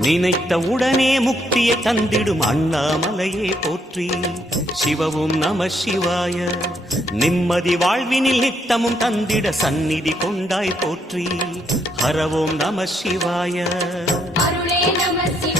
நினைத்த உடனே முக்தியை தந்திடும் அண்ணாமலையே போற்றி. சிவவும் நம சிவாய. நிம்மதி வாழ்வினில் நித்தமும் தந்திட சந்நிதி கொண்டாய் போற்றி. ஹரவோம் நம சிவாய. அருளே நம சிவாய.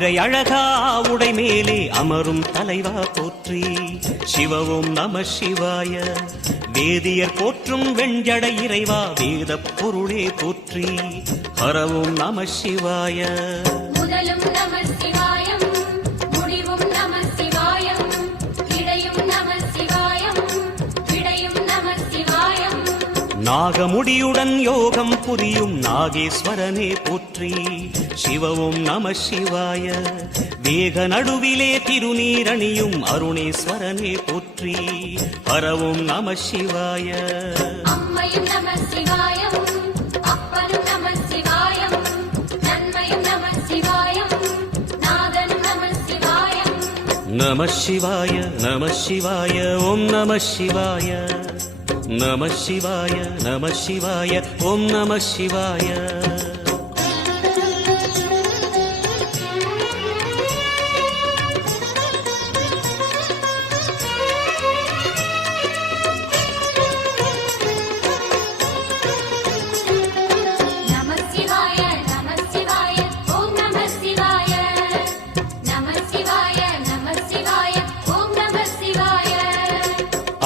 ஆதிரை அழகா உடை மேலே அமரும் தலைவா போற்றி. சிவவும் நம சிவாய வேதியர் போற்றும் வெண்ஜடை இறைவா வேத பொருளே போற்றி. ஹரவும் நம சிவாய. முதலும் நம சிவாயம் முடிவும் நம சிவாயம் இடையும் நம சிவாயம் விடையும் நம சிவாயம். நாகமுடியுடன் யோகம் புரியும் நாகேஸ்வரனே போற்றி. சிவவும் நம சிவாய வேக நடுவிலே திருநீரணியும் அருணேஸ்வரனே போற்றி ஹரவும் நம சிவாய அம்மையும் நம சிவாயம் அப்பனும் நம சிவாயம் நன்மையும் நம சிவாயம் நாதனும் நம சிவாயம் நம சிவாய நம சிவாய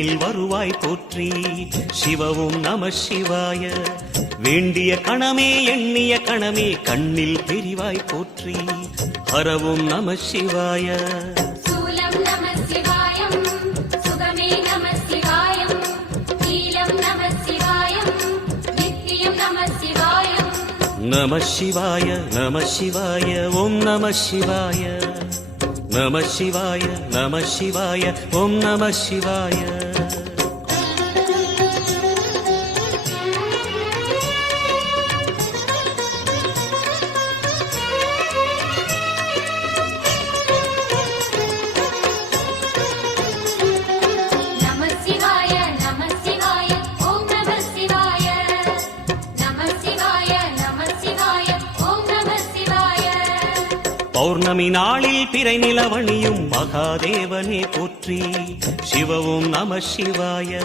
விண்ணில் வருவாய் போற்றி. சிவவும் நம சிவாய. வேண்டிய கணமே எண்ணிய கணமே கண்ணில் தெரிவாய் போற்றி. ஹரவும் நம சிவாய. நம சிவாய நம சிவாய ஓம் நம சிவாய. நம சிவாய நம சிவாய ஓம் நம சிவாய. பௌர்ணமி நாளில் பிறை நிலவணியும் மகாதேவனே போற்றி சிவவும் நம சிவாய.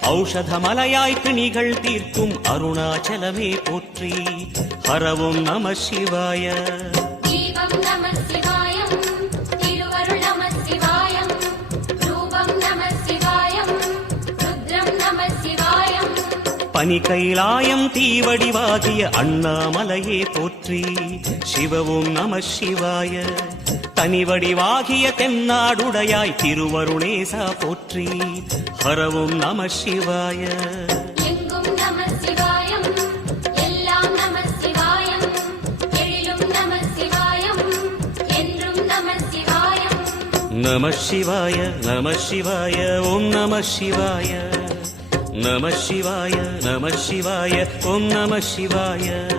ஔஷதமலையாய் பிணிகள் தீர்க்கும் அருணாச்சலமே போற்றி. ஹரவும் நம சிவாய. பனி கைலாயம் தீவடிவாகிய அண்ணாமலையே போற்றி. சிவவும் நம சிவாய. தனிவடிவாகிய தென்னாடுடையாய் திருவருணேசா போற்றி. ஹரவும் நம சிவாய. நம சிவாய நம சிவாய ஓம் நம சிவாய. நம சிவாய நம சிவாய ஓம் நம சிவாய.